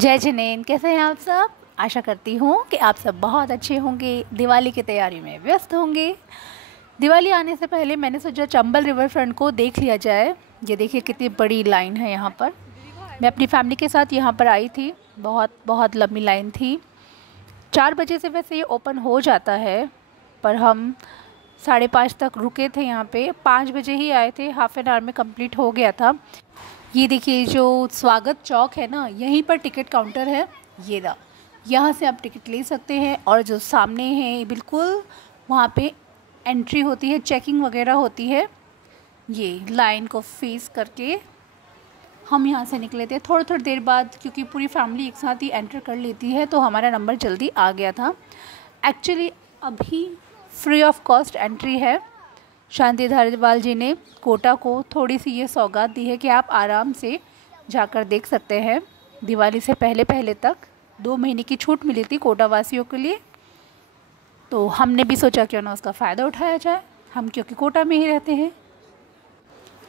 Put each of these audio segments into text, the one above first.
जय जिनेन, कैसे हैं आप सब। आशा करती हूँ कि आप सब बहुत अच्छे होंगे, दिवाली की तैयारी में व्यस्त होंगे। दिवाली आने से पहले मैंने सोचा चंबल रिवर फ्रंट को देख लिया जाए। ये देखिए कितनी बड़ी लाइन है यहाँ पर। मैं अपनी फैमिली के साथ यहाँ पर आई थी। बहुत बहुत लंबी लाइन थी। 4 बजे से वैसे ये ओपन हो जाता है, पर हम 5:30 तक रुके थे यहाँ पे। 5 बजे ही आए थे, हाफ एन आवर में कंप्लीट हो गया था। ये देखिए जो स्वागत चौक है ना, यहीं पर टिकट काउंटर है। ये रहा, यहाँ से आप टिकट ले सकते हैं। और जो सामने है बिल्कुल, वहाँ पे एंट्री होती है, चेकिंग वगैरह होती है। ये लाइन को फेस करके हम यहाँ से निकले थे थोड़ी थोड़ी देर बाद, क्योंकि पूरी फैमिली एक साथ ही एंटर कर लेती है, तो हमारा नंबर जल्दी आ गया था। एक्चुअली अभी फ्री ऑफ कॉस्ट एंट्री है। शांति धारीवाल जी ने कोटा को थोड़ी सी ये सौगात दी है कि आप आराम से जाकर देख सकते हैं। दिवाली से पहले पहले तक 2 महीने की छूट मिली थी कोटा वासियों के लिए, तो हमने भी सोचा क्यों ना उसका फ़ायदा उठाया जाए, हम क्योंकि कोटा में ही रहते हैं।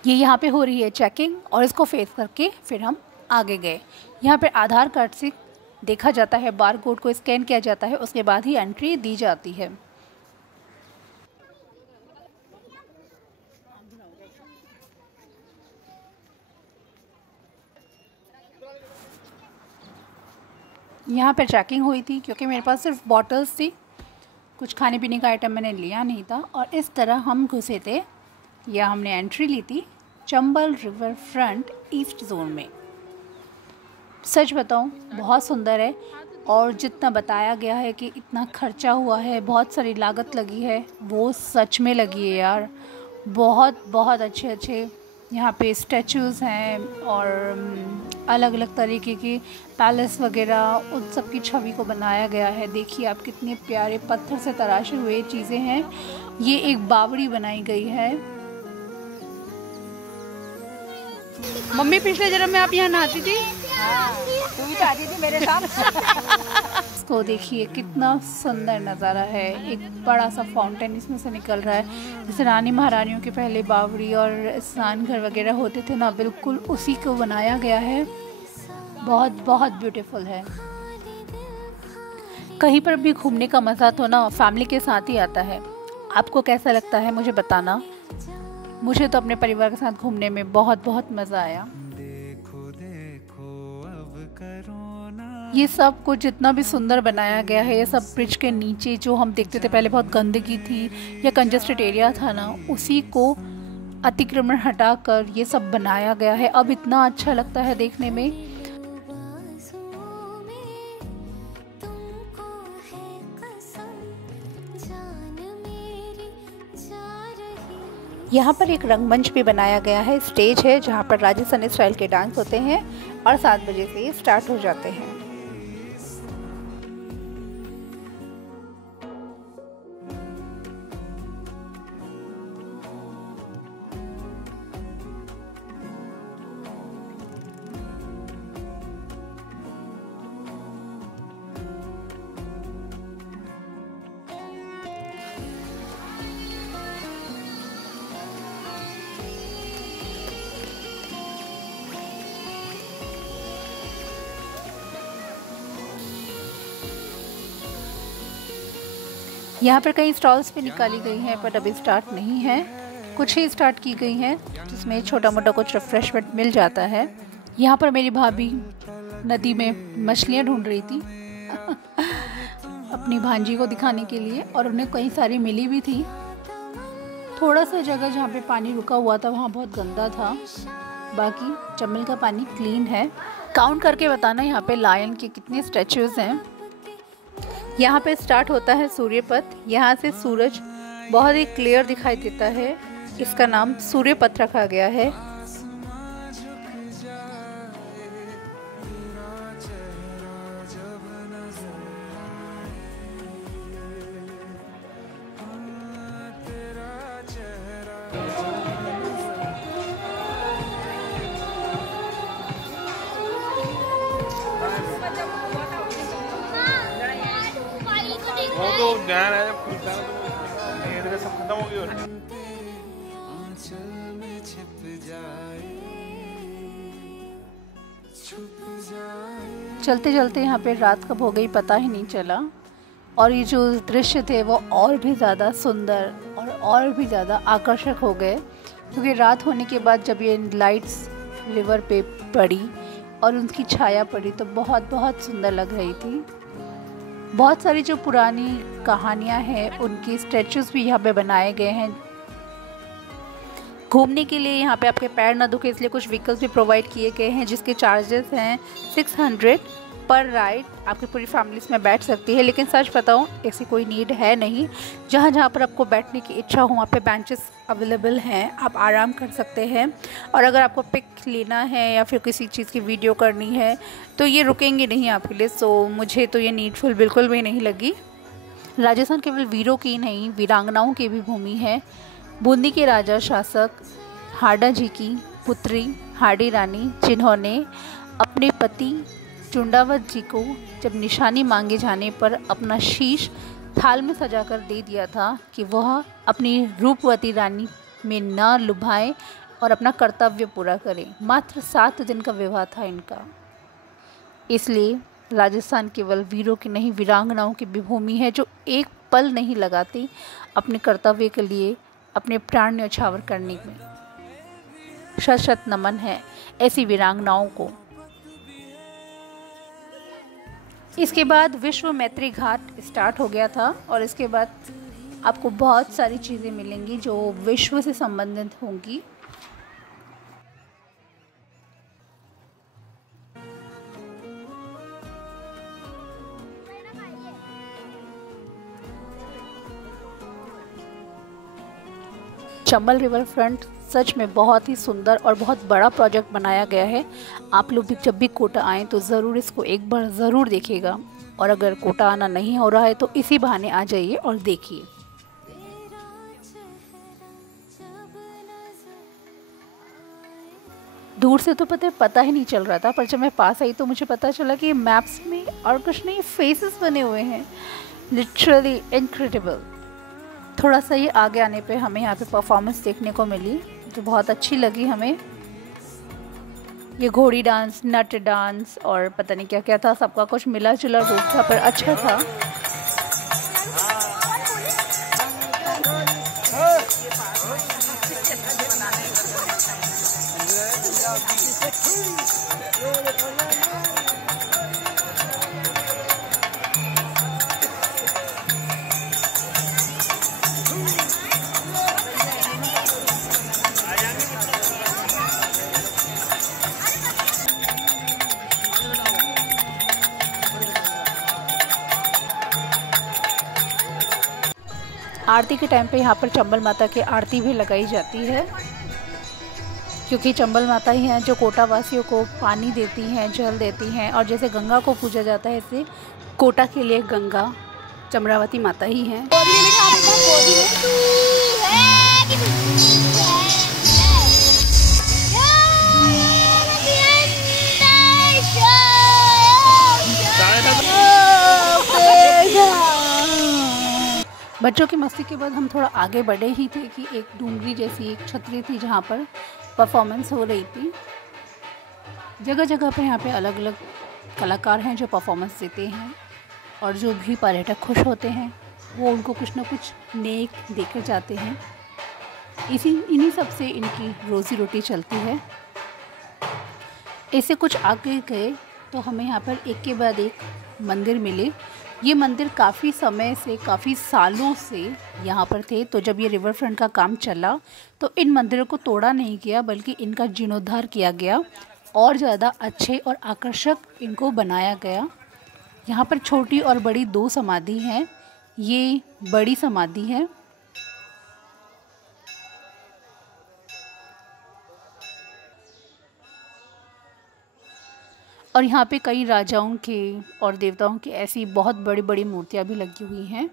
ये यहाँ पे हो रही है चेकिंग, और इसको फेस करके फिर हम आगे गए। यहाँ पे आधार कार्ड से देखा जाता है, बार कोड को स्कैन किया जाता है, उसके बाद ही एंट्री दी जाती है। यहाँ पर चेकिंग हुई थी, क्योंकि मेरे पास सिर्फ बॉटल्स थी, कुछ खाने पीने का आइटम मैंने लिया नहीं था। और इस तरह हम घुसे थे, या हमने एंट्री ली थी Chambal river front east zone में। सच बताऊं, बहुत सुंदर है। और जितना बताया गया है कि इतना खर्चा हुआ है, बहुत सारी लागत लगी है, वो सच में लगी है यार। बहुत बहुत अच्छे अच्छे यहाँ पे स्टैचूज़ हैं, और अलग अलग तरीके की पैलेस वगैरह, उन सब की छवि को बनाया गया है। देखिए आप, कितने प्यारे पत्थर से तराशे हुए चीज़ें हैं। ये एक बावड़ी बनाई गई है। मम्मी पिछले जन्म में आप यहाँ नहाती थी? तू भी तो आती थी मेरे साथ। इसको देखिए, कितना सुंदर नज़ारा है। एक बड़ा सा फाउंटेन इसमें से निकल रहा है। जैसे रानी महारानियों के पहले बावड़ी और स्नान घर वगैरह होते थे ना, बिल्कुल उसी को बनाया गया है। बहुत बहुत ब्यूटीफुल है। कहीं पर भी घूमने का मज़ा तो ना फैमिली के साथ ही आता है। आपको कैसा लगता है मुझे बताना। मुझे तो अपने परिवार के साथ घूमने में बहुत बहुत मज़ा आया। ये सब कुछ जितना भी सुंदर बनाया गया है, ये सब ब्रिज के नीचे जो हम देखते थे पहले बहुत गंदगी थी या कंजस्टेड एरिया था ना, उसी को अतिक्रमण हटाकर ये सब बनाया गया है। अब इतना अच्छा लगता है देखने में। यहाँ पर एक रंगमंच भी बनाया गया है, स्टेज है जहाँ पर राजस्थानी स्टाइल के डांस होते हैं, और 7 बजे से ये स्टार्ट हो जाते हैं। यहाँ पर कई स्टॉल्स भी निकाली गई हैं, पर अभी स्टार्ट नहीं है। कुछ ही स्टार्ट की गई हैं, जिसमें छोटा मोटा कुछ रिफ्रेशमेंट मिल जाता है। यहाँ पर मेरी भाभी नदी में मछलियाँ ढूंढ रही थी अपनी भांजी को दिखाने के लिए, और उन्हें कई सारी मिली भी थी। थोड़ा सा जगह जहाँ पे पानी रुका हुआ था वहाँ बहुत गंदा था, बाकी चंबल का पानी क्लीन है। काउंट करके बताना यहाँ पे लायन के कितने स्टैचूज़ हैं। यहाँ पे स्टार्ट होता है सूर्य पथ। यहाँ से सूरज बहुत ही क्लियर दिखाई देता है, इसका नाम सूर्य पथ रखा गया है। वो तो ज्ञान है, तो सब खत्म हो गया। चलते चलते यहाँ पे रात कब हो गई पता ही नहीं चला, और ये जो दृश्य थे वो और भी ज़्यादा सुंदर और भी ज़्यादा आकर्षक हो गए, क्योंकि रात होने के बाद जब ये लाइट्स रिवर पे पड़ी और उनकी छाया पड़ी तो बहुत बहुत सुंदर लग रही थी। बहुत सारी जो पुरानी कहानियाँ हैं उनकी स्टैचूज़ भी यहाँ पे बनाए गए हैं। घूमने के लिए यहाँ पे आपके पैर ना दुखे इसलिए कुछ व्हीकल्स भी प्रोवाइड किए गए हैं, जिसके चार्जेस हैं 600 पर राइड। आपकी पूरी फैमिली इसमें बैठ सकती है, लेकिन सच बताऊँ ऐसी कोई नीड है नहीं। जहाँ जहाँ पर आपको बैठने की इच्छा हो वहाँ पे बेंचेस अवेलेबल हैं, आप आराम कर सकते हैं। और अगर आपको पिक लेना है या फिर किसी चीज़ की वीडियो करनी है तो ये रुकेंगे नहीं आपके लिए। सो मुझे तो ये नीडफुल बिल्कुल भी नहीं लगी। राजस्थान केवल वीरों की नहीं वीरांगनाओं की भी भूमि है। बूंदी के राजा शासक हाडा जी की पुत्री हाडी रानी, जिन्होंने अपने पति चुंडावत जी को जब निशानी मांगे जाने पर अपना शीश थाल में सजाकर दे दिया था कि वह अपनी रूपवती रानी में न लुभाए और अपना कर्तव्य पूरा करें। मात्र 7 दिन का विवाह था इनका। इसलिए राजस्थान केवल वीरों की नहीं वीरांगनाओं की भी भूमि है, जो एक पल नहीं लगाती अपने कर्तव्य के लिए अपने प्राण न्यौछावर करने में। शत शत नमन है ऐसी वीरांगनाओं को। इसके बाद विश्व मैत्री घाट स्टार्ट हो गया था और इसके बाद आपको बहुत सारी चीज़ें मिलेंगी जो विश्व से संबंधित होंगी। चंबल रिवर फ्रंट सच में बहुत ही सुंदर और बहुत बड़ा प्रोजेक्ट बनाया गया है। आप लोग भी जब भी कोटा आएँ तो ज़रूर इसको एक बार ज़रूर देखिएगा, और अगर कोटा आना नहीं हो रहा है तो इसी बहाने आ जाइए और देखिए। दूर से तो पता ही नहीं चल रहा था, पर जब मैं पास आई तो मुझे पता चला कि मैप्स में और कुछ नहीं फेसेस बने हुए हैं। Literally incredible. थोड़ा सा ये आगे आने पे हमें यहाँ पे परफॉर्मेंस देखने को मिली जो बहुत अच्छी लगी हमें। ये घोड़ी डांस, नट डांस और पता नहीं क्या क्या था, सबका कुछ मिला जुला रूप था पर अच्छा था। आरती के टाइम पे यहाँ पर चंबल माता की आरती भी लगाई जाती है, क्योंकि चंबल माता ही हैं जो कोटा वासियों को पानी देती हैं, जल देती हैं। और जैसे गंगा को पूजा जाता है, ऐसे कोटा के लिए गंगा चमरावती माता ही हैं। बच्चों की मस्ती के बाद हम थोड़ा आगे बढ़े ही थे कि एक डूंगरी जैसी एक छतरी थी जहाँ पर परफॉर्मेंस हो रही थी। जगह जगह पर यहाँ पे अलग अलग कलाकार हैं जो परफॉर्मेंस देते हैं, और जो भी पर्यटक खुश होते हैं वो उनको कुछ ना कुछ नेक देकर जाते हैं। इन्हीं सब से इनकी रोज़ी रोटी चलती है। ऐसे कुछ आगे गए तो हमें यहाँ पर एक के बाद एक मंदिर मिले। ये मंदिर काफ़ी समय से, काफ़ी सालों से यहाँ पर थे। तो जब ये रिवर फ्रंट का काम चला तो इन मंदिरों को तोड़ा नहीं गया, बल्कि इनका जीर्णोद्धार किया गया और ज़्यादा अच्छे और आकर्षक इनको बनाया गया। यहाँ पर छोटी और बड़ी 2 समाधि हैं। ये बड़ी समाधि है। और यहाँ पे कई राजाओं के और देवताओं की ऐसी बहुत बड़ी बड़ी मूर्तियाँ भी लगी हुई हैं।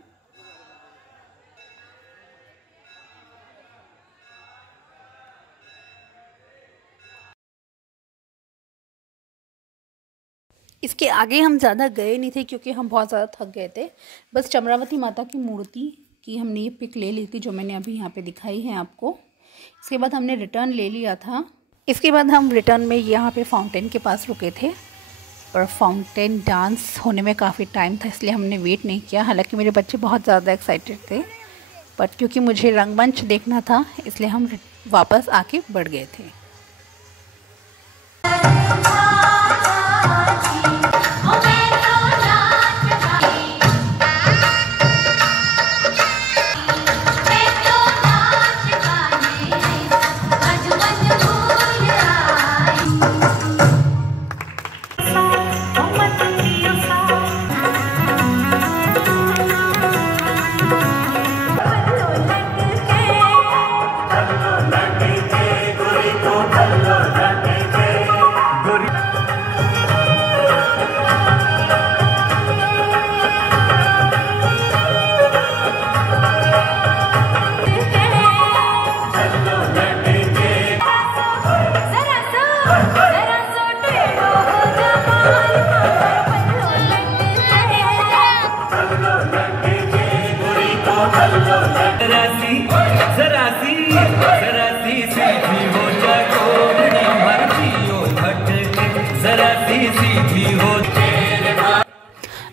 इसके आगे हम ज़्यादा गए नहीं थे क्योंकि हम बहुत ज़्यादा थक गए थे। बस चमरावती माता की मूर्ति की हमने ये पिक ले ली थी जो मैंने अभी यहाँ पे दिखाई है आपको। इसके बाद हमने रिटर्न ले लिया था इसके बाद हम रिटर्न में यहाँ पे फाउंटेन के पास रुके थे, और फाउंटेन डांस होने में काफ़ी टाइम था, इसलिए हमने वेट नहीं किया। हालांकि मेरे बच्चे बहुत ज़्यादा एक्साइटेड थे, बट क्योंकि मुझे रंगमंच देखना था इसलिए हम वापस आके बढ़ गए थे।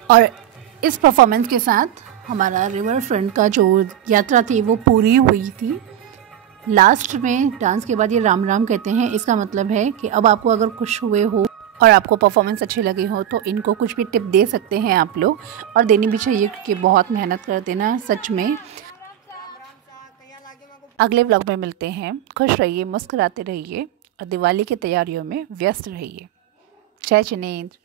और इस परफॉर्मेंस के साथ हमारा रिवर फ्रंट का जो यात्रा थी वो पूरी हुई थी। लास्ट में डांस के बाद ये राम राम कहते हैं, इसका मतलब है कि अब आपको अगर खुश हुए हो और आपको परफॉर्मेंस अच्छी लगी हो तो इनको कुछ भी टिप दे सकते हैं आप लोग, और देनी भी चाहिए क्योंकि बहुत मेहनत करते ना सच में। अगले व्लॉग में मिलते हैं। खुश रहिए, मुस्कुराते रहिए और दिवाली की तैयारियों में व्यस्त रहिए। जय जिनेंद्र।